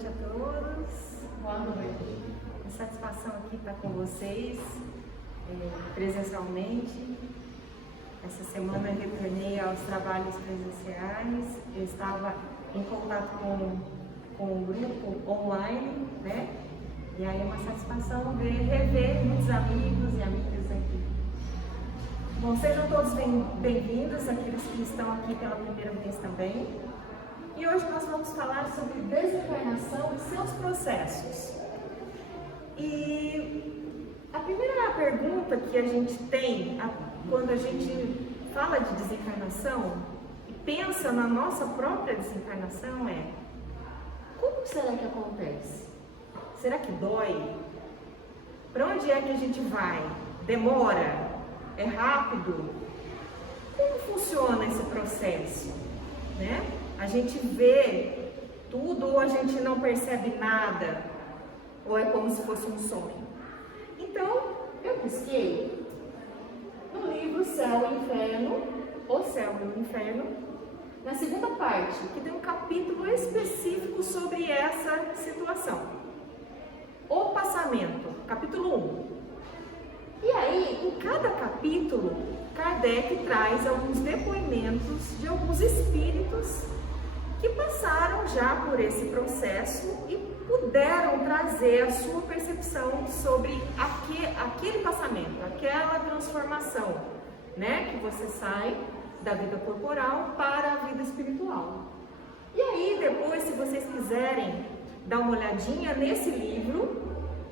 noite a todos. Boa noite. Uma satisfação aqui estar com vocês presencialmente. Essa semana eu retornei aos trabalhos presenciais. Eu estava em contato com o grupo online, né? E aí é uma satisfação rever muitos amigos e amigas aqui. Bom, sejam todos bem-vindos, aqueles que estão aqui pela primeira vez também. E hoje nós vamos falar sobre desencarnação e seus processos. E a primeira pergunta que a gente tem quando a gente fala de desencarnação e pensa na nossa própria desencarnação é: como será que acontece? Será que dói? Para onde é que a gente vai? Demora? É rápido? Como funciona esse processo? Né? A gente vê tudo ou a gente não percebe nada? Ou é como se fosse um sonho? Então, eu busquei no livro Céu e Inferno, O Céu e o Inferno, na segunda parte, que tem um capítulo específico sobre essa situação. O Passamento, capítulo 1. E aí, em cada capítulo, Kardec traz alguns depoimentos de alguns espíritos que passaram já por esse processo e puderam trazer a sua percepção sobre aquele passamento, aquela transformação, né? Que você sai da vida corporal para a vida espiritual. E aí, depois, se vocês quiserem dar uma olhadinha nesse livro,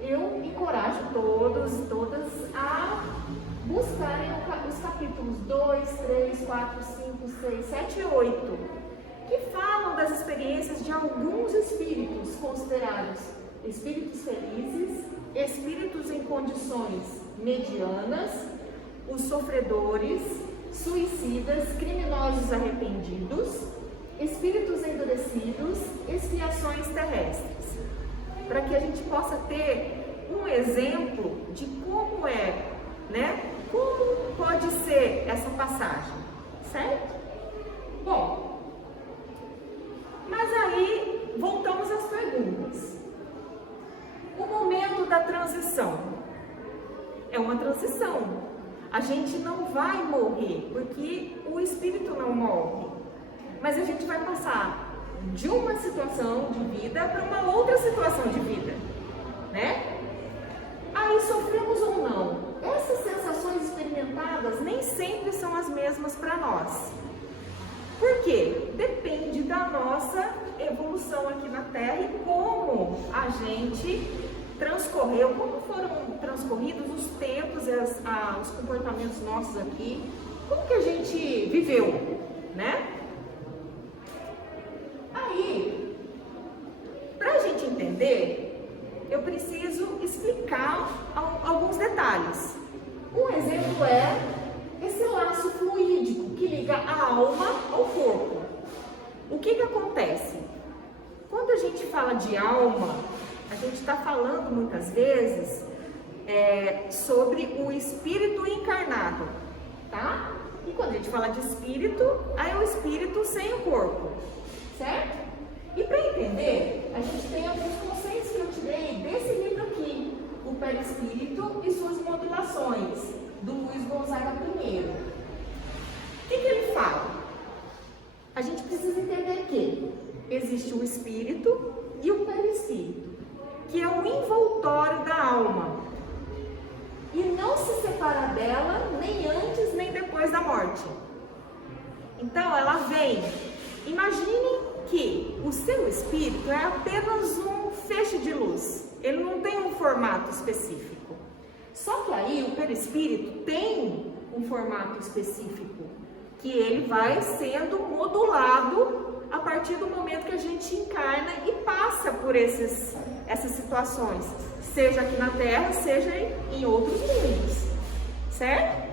eu encorajo todos e todas a buscarem os capítulos 2, 3, 4, 5, 6, 7 e 8, que falam das experiências de alguns espíritos considerados espíritos felizes, espíritos em condições medianas, os sofredores, suicidas, criminosos arrependidos, espíritos endurecidos, expiações terrestres, para que a gente possa ter um exemplo de como é, né? Como pode ser essa passagem, certo? Bom, mas aí voltamos às perguntas. O momento da transição é uma transição. A gente não vai morrer, porque o espírito não morre, mas a gente vai passar de uma situação de vida para uma outra situação de vida, né? Aí sofremos ou não, essas sensações experimentadas nem sempre são as mesmas para nós. Por quê? Depende da nossa evolução aqui na Terra e como a gente transcorreu, como foram transcorridos os tempos e os comportamentos nossos aqui, como que a gente viveu, né? Aí, para a gente entender, eu preciso explicar alguns detalhes. Um exemplo é esse laço fluídico que liga a alma ao corpo. O que acontece? Quando a gente fala de alma, a gente está falando muitas vezes sobre o espírito encarnado, tá? E quando a gente fala de espírito, aí é o espírito sem o corpo, certo? E para entender, a gente tem alguns conceitos que eu tirei desse livro aqui, o Perispírito e suas modulações, do Luiz Gonzaga I. O que ele fala? A gente precisa entender que existe o espírito e o perispírito, que é o envoltório da alma, e não se separa dela nem antes nem depois da morte. Então ela vem. Imaginem que o seu espírito é apenas um feixe de luz, ele não tem um formato específico. Só que aí o perispírito tem um formato específico, que ele vai sendo modulado a partir do momento que a gente encarna e passa por essas situações, seja aqui na Terra, seja em outros mundos, certo?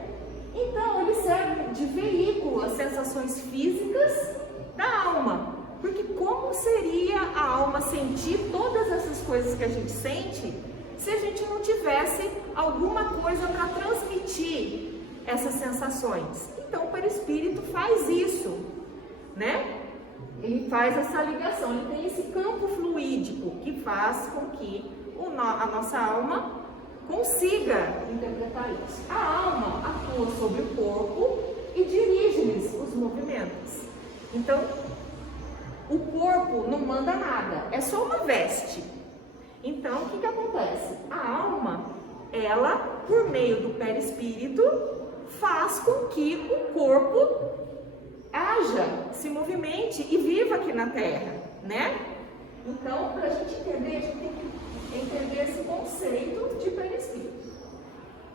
Então ele serve de veículo às sensações físicas da alma, porque como seria a alma sentir todas essas coisas que a gente sente se a gente não tivesse alguma coisa para transmitir essas sensações? Então o perispírito faz isso, né? Ele ele faz essa ligação, ele tem esse campo fluídico que faz com que a nossa alma consiga interpretar isso. A alma atua sobre o corpo e dirige-lhes os movimentos. Então, o corpo não manda nada, é só uma veste. Então, o que acontece? A alma, ela, por meio do perispírito, faz com que o corpo haja, se movimente e viva aqui na Terra, né? Então, para a gente entender, a gente tem que entender esse conceito de perispírito.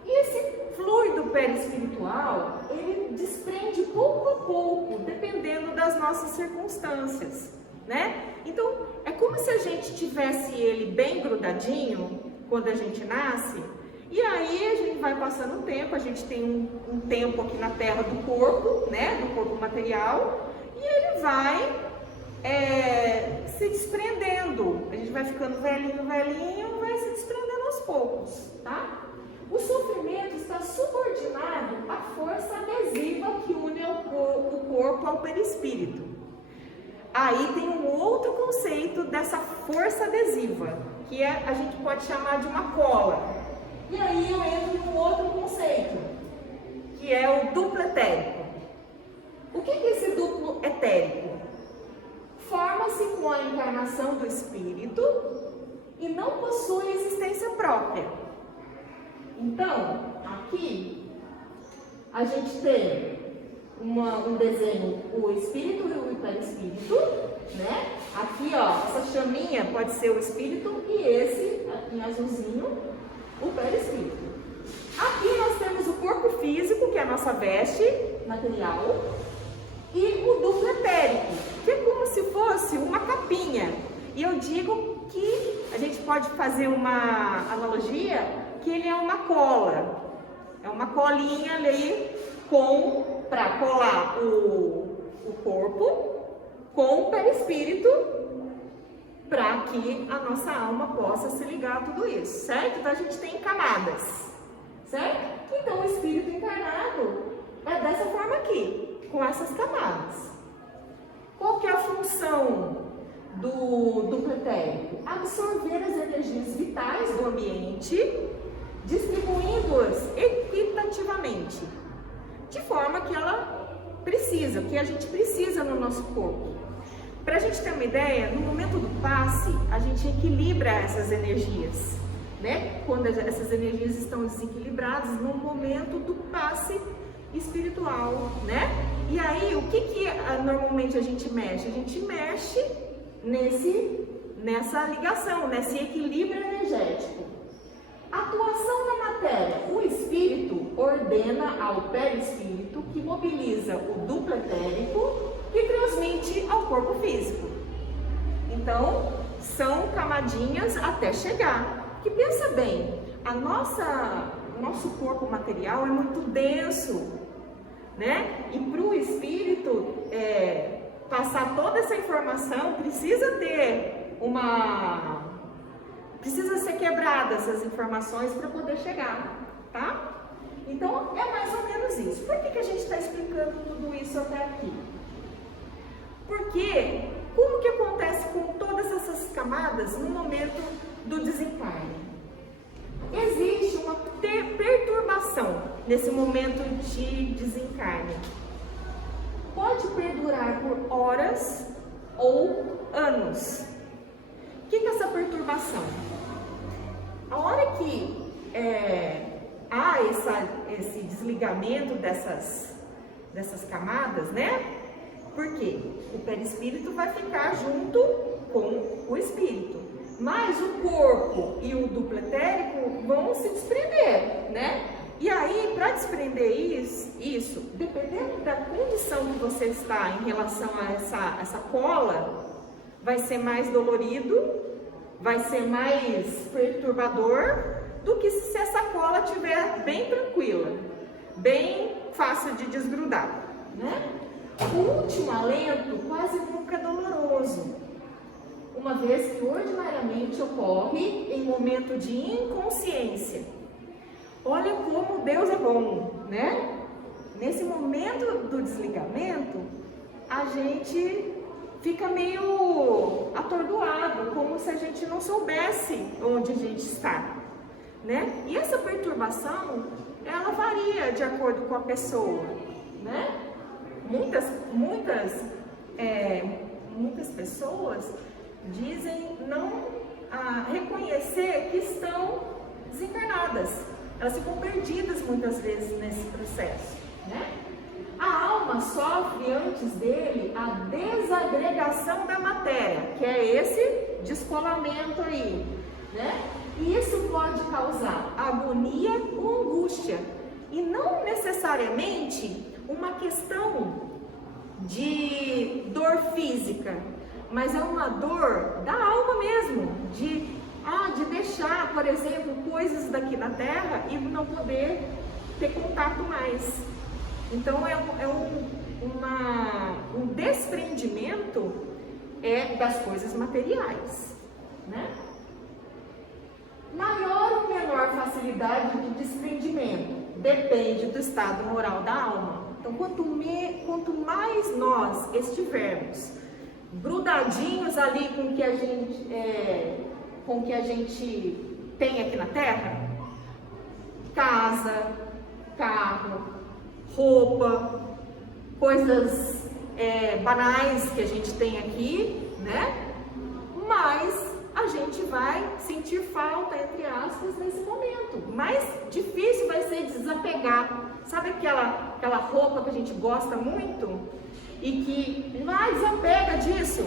E esse fluido perispiritual, ele desprende pouco a pouco, dependendo das nossas circunstâncias, né? Então, é como se a gente tivesse ele bem grudadinho quando a gente nasce, e aí a gente vai passando o tempo, a gente tem um tempo aqui na Terra do corpo, né? Do corpo material, e ele vai se desprendendo. A gente vai ficando velhinho, vai se desprendendo aos poucos, tá? O sofrimento está subordinado à força adesiva que une o corpo ao perispírito. Aí tem um outro conceito dessa força adesiva, que a gente pode chamar de uma cola. E aí eu entro em um outro conceito, que é o duplo etérico. O que é esse duplo etérico? Forma-se com a encarnação do espírito e não possui existência própria. Então, aqui a gente tem um desenho, o espírito e o perispírito, né? Aqui, ó, essa chaminha pode ser o espírito e esse, aqui em azulzinho, o perispírito. Aqui nós temos o corpo físico, que é a nossa veste material, e o duplo etérico, que é como se fosse uma capinha. E eu digo que a gente pode fazer uma analogia, que ele é uma cola. É uma colinha ali para colar o corpo com o perispírito, para que a nossa alma possa se ligar a tudo isso, certo? Então a gente tem camadas, certo? Então o espírito encarnado é dessa forma aqui, com essas camadas. Qual que é a função do duplo etérico? Absorver as energias vitais do ambiente, distribuindo-as equitativamente, de forma que ela precisa, que a gente precisa no nosso corpo. Para a gente ter uma ideia, no momento do passe, a gente equilibra essas energias, né? Quando essas energias estão desequilibradas, no momento do passe espiritual, né? E aí, o que normalmente a gente mexe? A gente mexe nessa ligação, nesse equilíbrio energético. Atuação na matéria. O espírito ordena ao perispírito, que mobiliza o duplo etérico, que transmite ao corpo físico. Então, são camadinhas até chegar. Que pensa bem, o nosso corpo material é muito denso, né? E para o espírito passar toda essa informação, precisa ser quebrada essas informações para poder chegar, tá? Então, é mais ou menos isso. Por que a gente está explicando tudo isso até aqui? Porque, como que acontece com todas essas camadas no momento do desencarne? Existe uma perturbação nesse momento de desencarne. Pode perdurar por horas ou anos. O que é essa perturbação? A hora que há esse desligamento dessas camadas, né? Porque o perispírito vai ficar junto com o espírito, mas o corpo e o duplo etérico vão se desprender, né? E aí, para desprender isso, dependendo da condição que você está em relação a essa cola, vai ser mais dolorido, vai ser mais perturbador do que se essa cola estiver bem tranquila, bem fácil de desgrudar, né? O último alento quase nunca é doloroso, uma vez que ordinariamente ocorre em momento de inconsciência. Olha como Deus é bom, né? Nesse momento do desligamento, a gente fica meio atordoado, como se a gente não soubesse onde a gente está, né? E essa perturbação, ela varia de acordo com a pessoa, né? Muitas pessoas dizem não reconhecer que estão desencarnadas. Elas ficam perdidas muitas vezes nesse processo, né? A alma sofre antes dele a desagregação da matéria, que é esse descolamento aí, né? E isso pode causar agonia ou angústia, e não necessariamente uma questão de dor física, mas é uma dor da alma mesmo, de deixar, por exemplo, coisas daqui da Terra e não poder ter contato mais. Então é um desprendimento das coisas materiais, né? Maior ou menor facilidade de desprendimento depende do estado moral da alma. Então, quanto mais nós estivermos grudadinhos ali com o que a gente tem aqui na Terra, casa, carro, roupa, coisas banais que a gente tem aqui, né? Mas a gente vai sentir falta, entre aspas, nesse momento. Mais difícil vai ser desapegar. Sabe aquela roupa que a gente gosta muito e que mais desapega disso?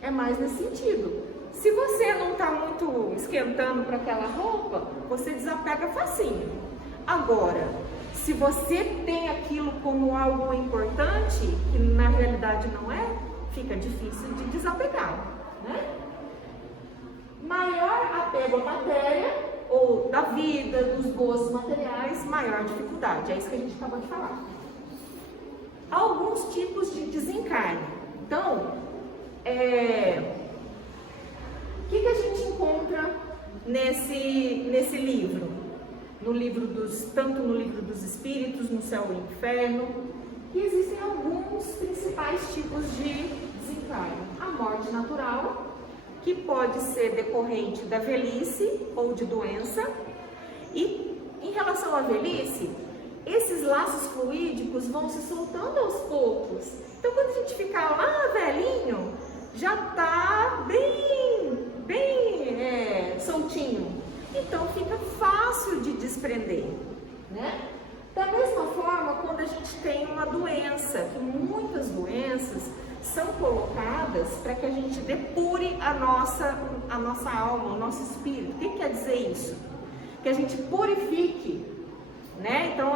É mais nesse sentido. Se você não está muito esquentando para aquela roupa, você desapega facinho. Agora, se você tem aquilo como algo importante, que na realidade não é, fica difícil de desapegar, né? Maior apego à matéria, ou da vida, dos gostos materiais, maior dificuldade. É isso que a gente acabou de falar. Alguns tipos de desencarne. Então, o que a gente encontra nesse livro? Tanto no livro dos Espíritos, no Céu e no Inferno, que existem alguns principais tipos de desencarne. A morte natural, que pode ser decorrente da velhice ou de doença. E em relação à velhice, esses laços fluídicos vão se soltando aos poucos. Então, quando a gente ficar lá velhinho, já está bem soltinho. Então, fica fácil de desprender, né? Da mesma forma, quando a gente tem uma doença, que muitas doenças são colocadas para que a gente depure a nossa alma, o nosso espírito. O que quer dizer isso? Que a gente purifique, né? Então,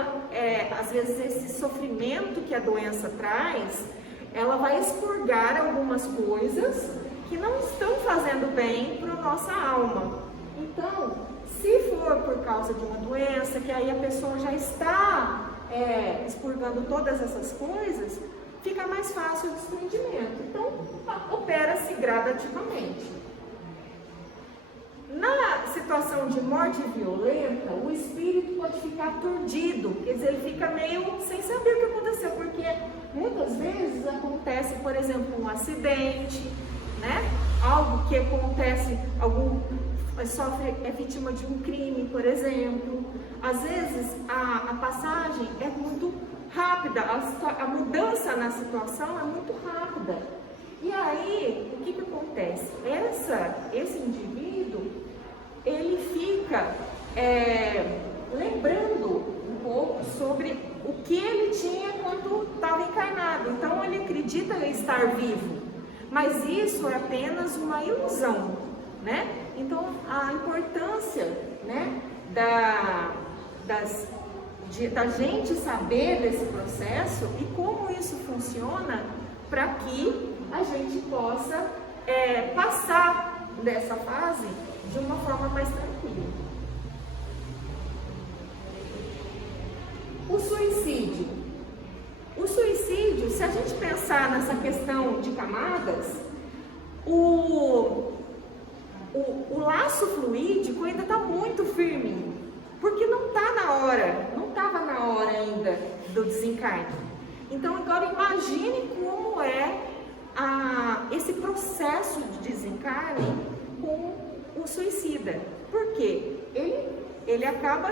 às vezes esse sofrimento que a doença traz, ela vai expurgar algumas coisas que não estão fazendo bem para a nossa alma. Então, se for por causa de uma doença, que aí a pessoa já está expurgando todas essas coisas, fica mais fácil o desprendimento. Então, opera-se gradativamente. Na situação de morte violenta, o espírito pode ficar aturdido, quer dizer, ele fica meio sem saber o que aconteceu, porque muitas vezes acontece, por exemplo, um acidente, né? Algo que acontece, é vítima de um crime, por exemplo. Às vezes a passagem é muito rápida, a mudança na situação é muito rápida. E aí, o que acontece? Esse indivíduo, ele fica lembrando um pouco sobre o que ele tinha quando estava encarnado. Então, ele acredita em estar vivo, mas isso é apenas uma ilusão, né? Então, a importância, né, da gente saber desse processo e como isso funciona para que a gente possa passar dessa fase de uma forma mais tranquila. O suicídio. O suicídio, se a gente pensar nessa questão de camadas, o laço fluídico ainda está muito firme, porque não estava na hora ainda do desencarne. Então, agora imagine como é a suicida. Por quê? Ele acaba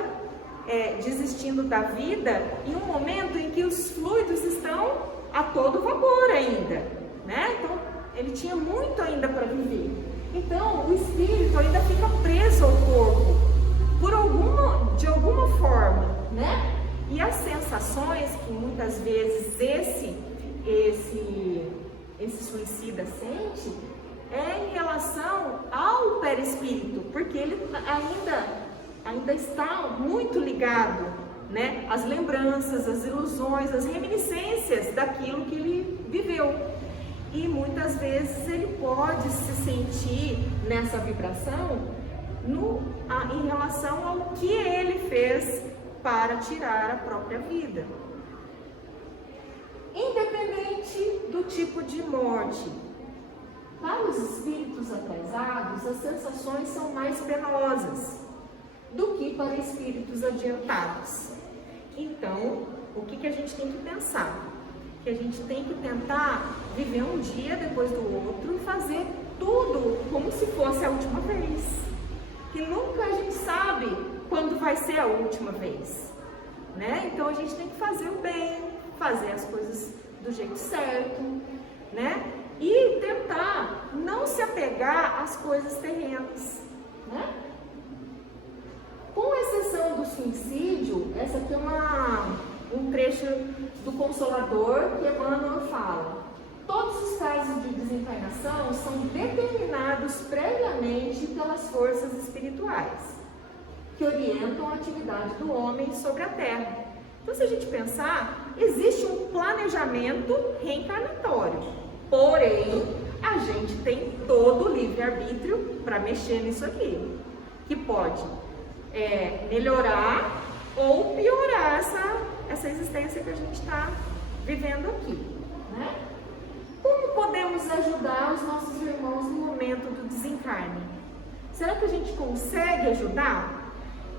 desistindo da vida em um momento em que os fluidos estão a todo vapor ainda, né? Então, ele tinha muito ainda para viver. Então, o espírito ainda fica preso ao corpo, de alguma forma, né? E as sensações que muitas vezes esse suicida sente é em relação ao perispírito, porque ele ainda está muito ligado, né? Às lembranças, às ilusões, às reminiscências daquilo que ele viveu. E muitas vezes ele pode se sentir nessa vibração em relação ao que ele fez para tirar a própria vida. Independente do tipo de morte, para os espíritos atrasados, as sensações são mais penosas do que para espíritos adiantados. Então, o que a gente tem que pensar? Que a gente tem que tentar viver um dia depois do outro e fazer tudo como se fosse a última vez. Que nunca a gente sabe quando vai ser a última vez, né? Então a gente tem que fazer o bem, fazer as coisas do jeito certo, né? E tentar não se apegar às coisas terrenas, né? Com exceção do suicídio, essa aqui é um trecho do Consolador que Emmanuel fala. Todos os casos de desencarnação são determinados previamente pelas forças espirituais, que orientam a atividade do homem sobre a Terra. Então, se a gente pensar, existe um planejamento reencarnatório, porém, a gente tem todo o livre-arbítrio para mexer nisso aqui, que pode melhorar ou piorar essa existência que a gente está vivendo aqui, né? Como podemos ajudar os nossos irmãos no momento do desencarne? Será que a gente consegue ajudar?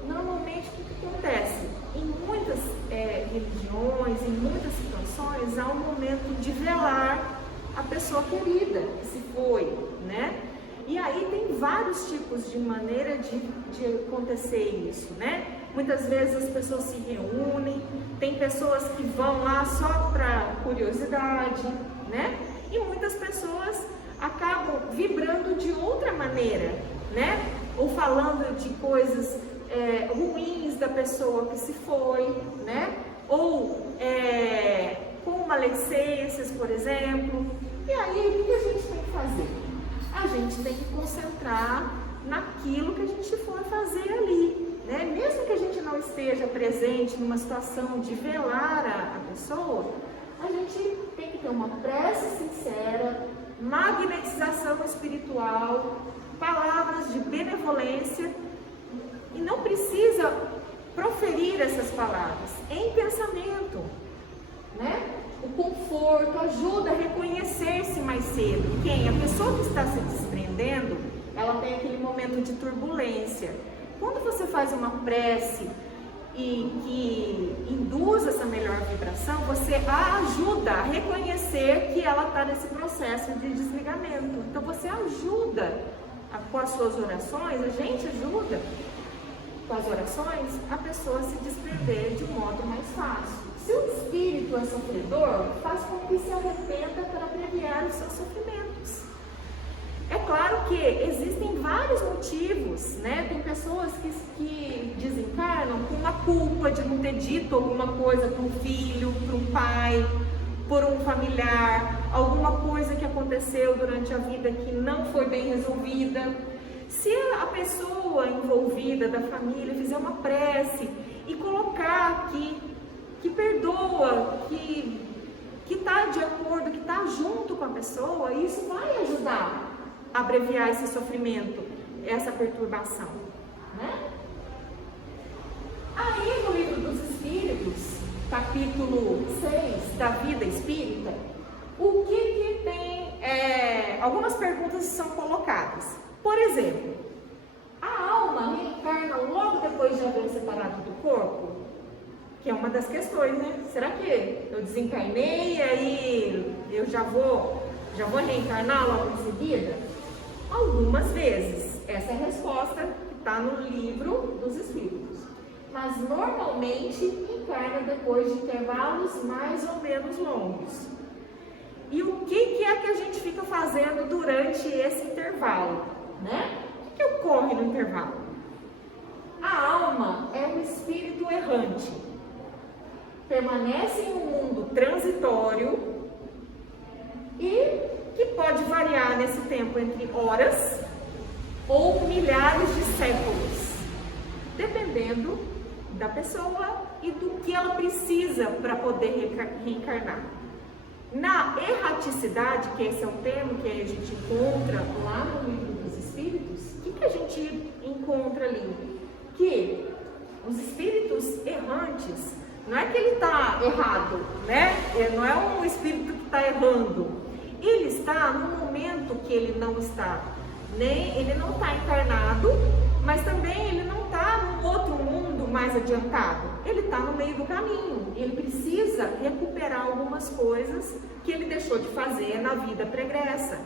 Normalmente, o que acontece? Em muitas religiões, em muitas situações, há um momento de velar a pessoa querida que se foi, né? E aí tem vários tipos de maneira de acontecer isso, né? Muitas vezes as pessoas se reúnem, tem pessoas que vão lá só para curiosidade, né? E muitas pessoas acabam vibrando de outra maneira, né? Ou falando de coisas ruins da pessoa que se foi, né? Ou com maledicências, por exemplo. E aí, o que a gente tem que fazer? A gente tem que concentrar naquilo que a gente for fazer ali, né? Mesmo que a gente não esteja presente numa situação de velar a pessoa, a gente tem que ter uma prece sincera, magnetização espiritual, palavras de benevolência, e não precisa proferir essas palavras em pensamento, né? O conforto ajuda a reconhecer-se mais cedo. Quem? A pessoa que está se desprendendo, ela tem aquele momento de turbulência. Quando você faz uma prece e que induz essa melhor vibração, você a ajuda a reconhecer que ela está nesse processo de desligamento. Então você ajuda com as suas orações, a gente ajuda com as orações a pessoa a se desprender de um modo mais fácil. Se o espírito é sofredor, faz com que se arrependa para abreviar os seus sofrimentos. É claro que existem vários motivos, né? Tem pessoas que desencarnam com uma culpa de não ter dito alguma coisa para um filho, para um pai, por um familiar, alguma coisa que aconteceu durante a vida que não foi bem resolvida. Se a pessoa envolvida da família fizer uma prece e colocar que perdoa, que está de acordo, que está junto com a pessoa, isso vai ajudar a abreviar esse sofrimento, essa perturbação, né? Aí no Livro dos Espíritos, capítulo 6 da vida espírita, o que tem, algumas perguntas são colocadas. Por exemplo, a alma reencarna logo depois de haver separado do corpo? Que é uma das questões, né? Será que eu desencarnei e aí eu já vou reencarnar logo em seguida? Algumas vezes. Essa é a resposta que está no livro dos Espíritos. Mas normalmente encarna depois de intervalos mais ou menos longos. E o que é que a gente fica fazendo durante esse intervalo, né? O que ocorre no intervalo? A alma é um espírito errante. Permanece em um mundo transitório e que pode variar nesse tempo entre horas ou milhares de séculos, dependendo da pessoa e do que ela precisa para poder reencarnar. Na erraticidade, que esse é um termo que a gente encontra lá no livro dos Espíritos, o que a gente encontra ali? Que os espíritos errantes, não é que ele está errado, né? Não é um espírito que está errando. Ele está no momento que ele não está, ele não está encarnado, mas também ele não está num outro mundo mais adiantado. Ele está no meio do caminho. Ele precisa recuperar algumas coisas que ele deixou de fazer na vida pregressa.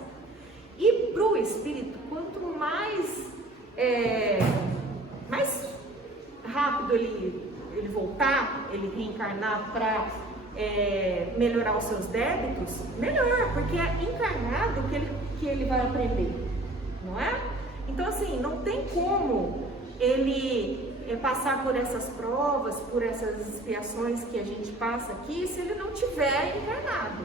E para o espírito, quanto mais rápido ele voltar, ele reencarnar para melhorar os seus débitos, melhor, porque é encarnado que ele vai aprender, não é? Então, assim, não tem como ele passar por essas provas, por essas expiações que a gente passa aqui, se ele não tiver encarnado.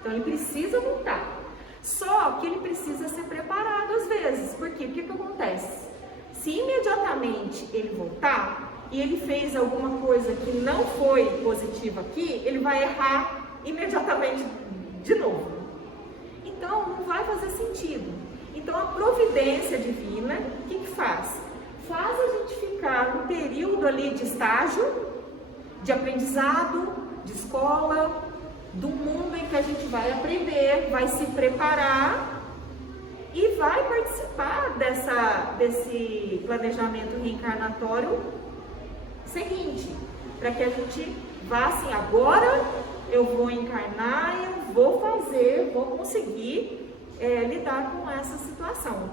Então, ele precisa voltar. Só que ele precisa ser preparado às vezes. Por quê? O que acontece? Se imediatamente ele voltar e ele fez alguma coisa que não foi positiva aqui, ele vai errar imediatamente de novo. Então, não vai fazer sentido. Então, a providência divina, o que faz? Faz a gente ficar um período ali de estágio, de aprendizado, de escola, do mundo em que a gente vai aprender, vai se preparar e vai participar desse planejamento reencarnatório seguinte, para que a gente vá assim, agora eu vou encarnar e eu vou conseguir lidar com essa situação,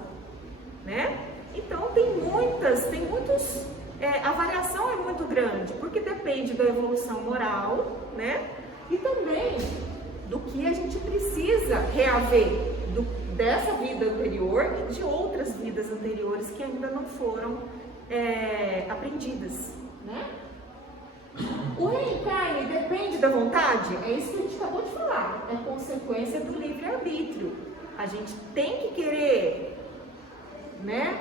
né? Então a variação é muito grande, porque depende da evolução moral, né? E também do que a gente precisa reaver dessa vida anterior e de outras vidas anteriores que ainda não foram aprendidas, né? O reencarne depende da vontade? É isso que a gente acabou de falar, é consequência do livre-arbítrio. A gente tem que querer, né?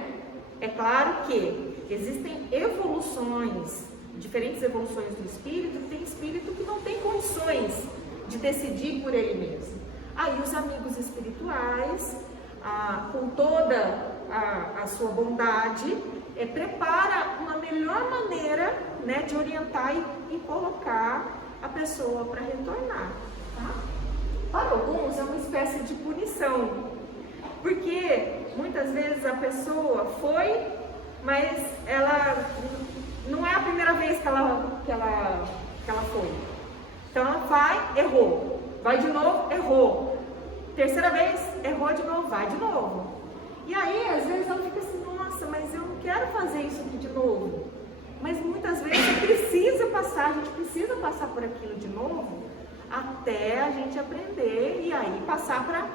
É claro que existem evoluções, diferentes evoluções do espírito, tem espírito que não tem condições de decidir por ele mesmo. Aí os amigos espirituais, com toda a sua bondade, prepara uma melhor maneira, né, de orientar e colocar a pessoa para retornar, tá? Para alguns é uma espécie de punição, porque muitas vezes a pessoa foi, mas ela não é a primeira vez que ela foi. Então ela vai, errou, vai de novo, errou. Terceira vez, errou de novo, vai de novo. E aí às vezes ela fica assim, nossa, mas eu não quero fazer isso aqui de novo. Mas muitas vezes a gente precisa passar por aquilo de novo, até a gente aprender e aí passar para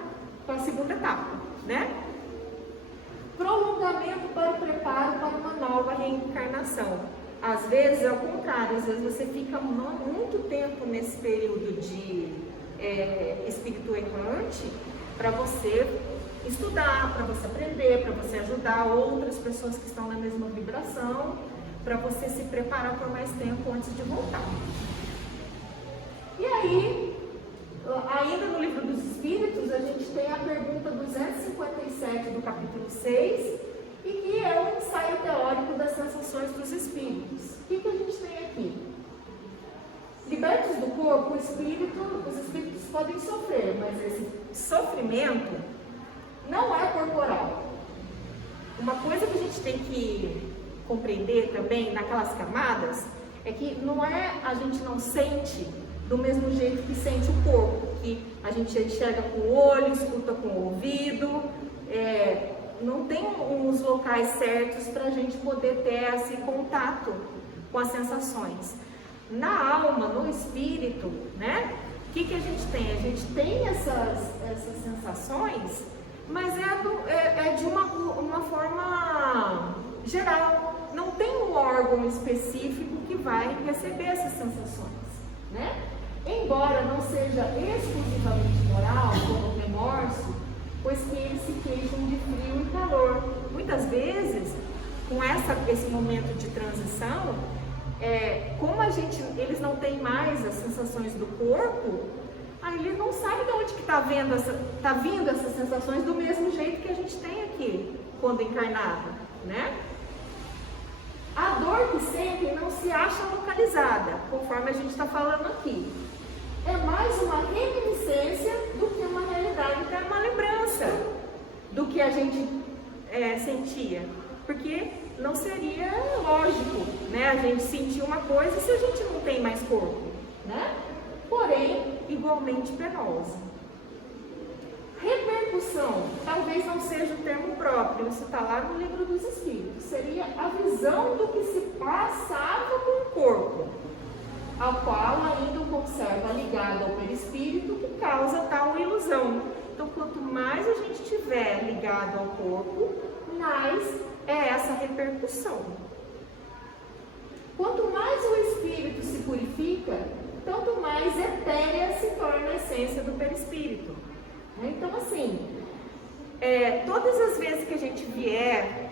a segunda etapa, né? Prolongamento para o preparo para uma nova reencarnação. Às vezes é o contrário, às vezes você fica muito tempo nesse período de espírito errante para você estudar, para você aprender, para você ajudar outras pessoas que estão na mesma vibração, para você se preparar por mais tempo antes de voltar. E aí, ainda no livro dos Espíritos, a gente tem a pergunta 257 do capítulo 6, e que é o ensaio teórico das sensações dos espíritos. O que a gente tem aqui? Libertos do corpo, os espíritos podem sofrer, mas esse sofrimento não é corporal. Uma coisa que a gente tem que compreender também naquelas camadas é que a gente não sente do mesmo jeito que sente o corpo, que a gente enxerga com o olho, escuta com o ouvido, não tem uns locais certos para a gente poder ter esse contato com as sensações. Na alma, no espírito, né? O que a gente tem? A gente tem essas sensações, mas é de uma forma geral. Não tem um órgão específico que vai receber essas sensações, né? Embora não seja exclusivamente moral, como o remorso, pois que eles se queixam de frio e calor. Muitas vezes, com esse momento de transição, como eles não têm mais as sensações do corpo, aí eles não sabem de onde que está vindo essas sensações do mesmo jeito que a gente tem aqui, quando encarnado, né? A dor que sentem não se acha localizada, conforme a gente está falando aqui. É mais uma reminiscência do que uma realidade, então é uma lembrança do que a gente sentia. Porque não seria lógico, né, a gente sentir uma coisa se a gente não tem mais corpo, né? Porém, igualmente penosa. Repercussão, talvez não seja o termo próprio, isso está lá no Livro dos Espíritos. Seria a visão do que se passava com o corpo, ao qual ainda o conserva ligado ao perispírito, que causa tal ilusão. Então, quanto mais a gente estiver ligado ao corpo, mais é essa repercussão. Quanto mais o espírito se purifica, tanto mais etérea se torna a essência do perispírito. Então, assim, todas as vezes que a gente vier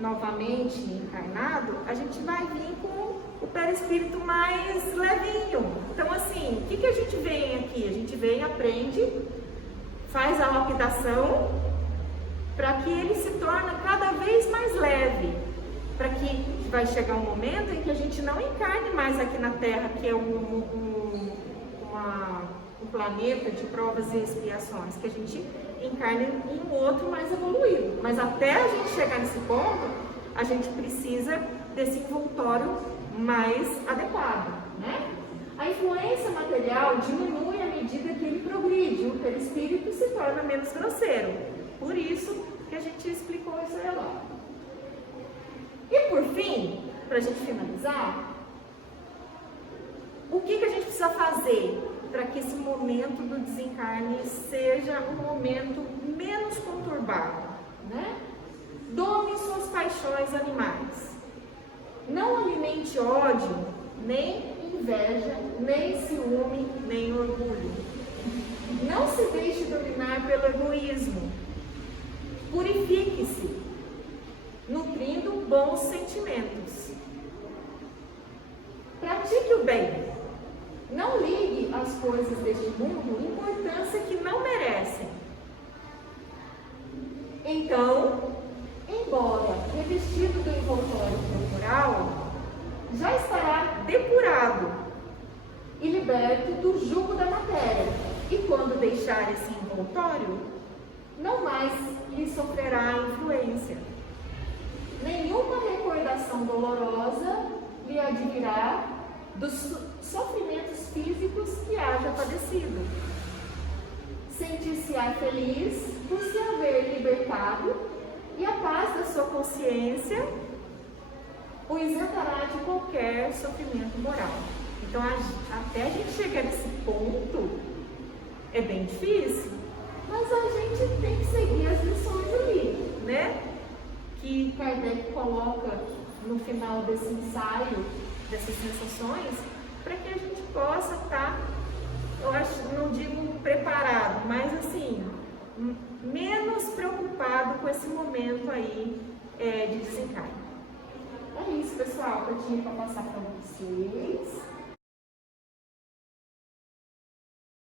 novamente encarnado, a gente vai vir com o perispírito mais levinho. Então, assim, o que a gente vem aqui? A gente vem, aprende, faz a lapidação, para que ele se torne cada vez mais leve, para que vai chegar um momento em que a gente não encarne mais aqui na Terra, que é um planeta de provas e expiações, que a gente encarne em um outro mais evoluído. Mas até a gente chegar nesse ponto, a gente precisa desse envoltório mais adequado, né? A influência material diminui à medida que ele progride, o perispírito se torna menos grosseiro. Por isso que a gente explicou isso aí lá. E por fim, para a gente finalizar, o que a gente precisa fazer para que esse momento do desencarne seja um momento menos conturbado, né? Dome suas paixões animais. Não alimente ódio, nem inveja, nem ciúme, nem orgulho. Não se deixe dominar pelo egoísmo. Purifique-se, nutrindo bons sentimentos. Pratique o bem. Não ligue às coisas deste mundo importância que não merecem. Então, embora revestido do envoltório corporal, já estará depurado e liberto do jugo da matéria. E quando deixar esse envoltório, não mais lhe sofrerá influência. Nenhuma recordação dolorosa lhe advirá dos sofrimentos físicos que haja padecido. Sentir-se-á feliz por se haver libertado, e a paz da sua consciência o isentará de qualquer sofrimento moral. Então, até a gente chegar nesse ponto, é bem difícil, mas a gente tem que seguir as lições ali, né? Que Kardec coloca no final desse ensaio, dessas sensações, para que a gente possa estar, eu acho, não digo preparado, mas assim, menos preocupado com esse momento aí de desencarne. É isso, pessoal, que eu tinha para passar para vocês.